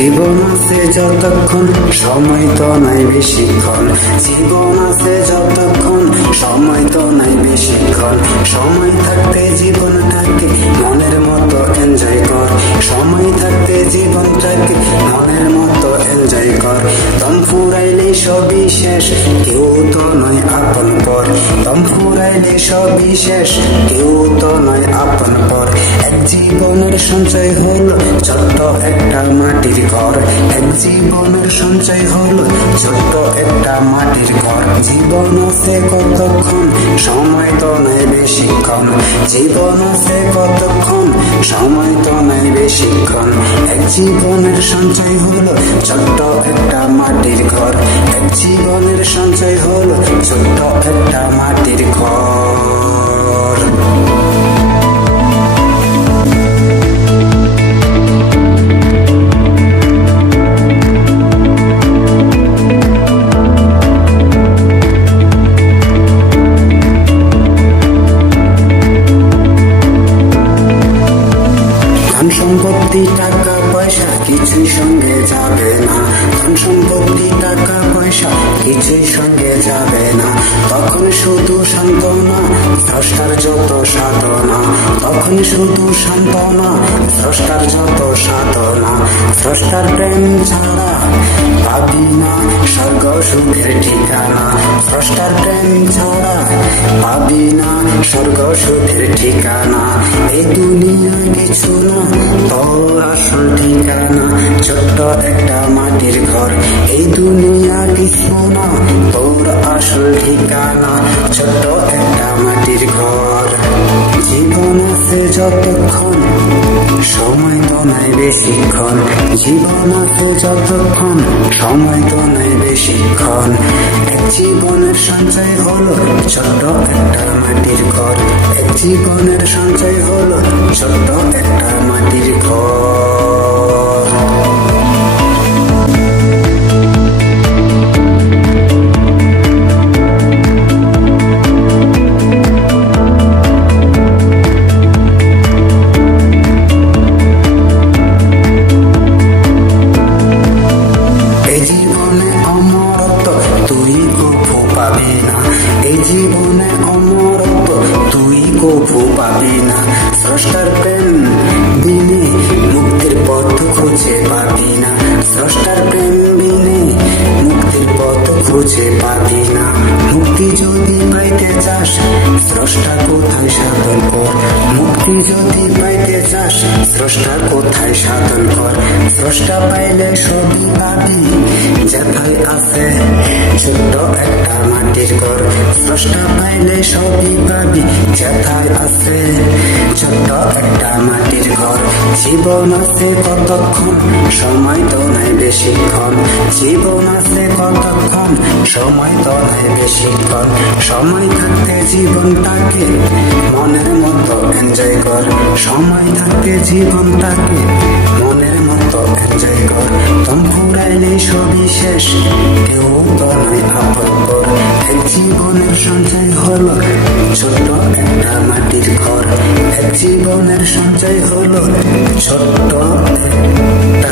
জীবন আছে যতক্ষণ সময় তো নাই বেশিক্ষণ, জীবন আছে যতক্ষণ সময় তো নাই বেশিক্ষণ। সময় থাকতে জীবনটাকে মনের মতো এনজয় কর, সময় থাকতে জীবনটাকে মনের মতো এনজয় কর। দম ফুরাইলে সবই শেষ, কেউ তো নয় আপন পর, দম ফুরাইলে সবই শেষ, কেউ তো নয় আপন পর। এক জীবনের সঞ্চয় হলো ছোট্ট একটা মাটির ঘর, এক জীবনের সঞ্চয় হলো ছোট্ট একটা মাটির ঘর। জীবন আছে কতক্ষণ সময় তো নাই বেশিক্ষণ, জীবন আছে কতক্ষণ সময় তো নাই বেশিক্ষণ। এক জীবনের সঞ্চয় হলো ছোট্ট একটা মাটির ঘর, এক জীবনের সঞ্চয় হলো ছোট্ট একটা মাটির ঘর। সম্পত্তি টাকা পয়সা কিছুই সঙ্গে যাবে না, ধন সম্পত্তি টাকা পয়সা কিছুই সঙ্গে যাবে না। তখন শুধু সান্ত্বনা স্রষ্টার যত সাধনা, তখন শুধু সান্ত্বনা স্রষ্টার যত সাধনা। স্রষ্টার প্রেম ছাড়া পাবি না স্বর্গ সুখের ঠিকানা, স্রষ্টার প্রেম ছাড়া পাবি না স্বর্গ সুখের ঠিকানা। এই দুনিয়া কিছু না তোর আসল ঠিকানা, ছোট্ট একটা মাটির ঘর। এই দুনিয়া কিছু না তোর আসল ঠিকানা, ছোট্ট একটা মাটির ঘর। জীবন আছে যতক্ষণ সময় তো নাই বেশিক্ষণ, জীবন আছে যতক্ষণ সময় তো নাই বেশিক্ষণ। এক জীবনের সঞ্চয় হলো ছোট্ট একটা মাটির ঘর, এক জীবনের সঞ্চয় হলো ছোট্ট একটা মাটির ঘর। এই জীবনে অমরত্ব তুই কভু পাবি না, এই জীবনে অমরত্ব তুই কভু পাবি না। স্রষ্টার প্রেম বিনে মুক্তির পথ খুঁজে পাবি না, স্রষ্টার প্রেম বিনে মুক্তির পথ খুঁজে পাবি না। মুক্তি যদি পাইতে চাস স্রষ্টা কোথায় সাধন কর, মুক্তি যদি পাইতে চাস স্রষ্টা কোথায় সাধন কর। স্রষ্টা পাইলে সবই পাবি যেথায় আছে ছোট্ট একটা মাটির ঘর, স্রষ্টা পাইলে সবই পাবি যেথায় আছে ছোট্ট একটা মাটির ঘর। জীবন আছে কতক্ষণ সময় তো নাই বেশিক্ষণ, জীবন আছে কতক্ষণ সময় তো নাই বেশিক্ষণ। সময় থাকতে জীবনটাকে মনের মতো এনজয় কর, সময় থাকতে জীবনটাকে মনের মতো এনজয় কর। দম ফুরাইলে সবই শেষ, কেউ তো নয় আপন পর। এক জীবনের সঞ্চয় হলো ছোট্ট একটা মাটির ঘর, এক জীবনের সঞ্চয় হলো ছোট্ট একটা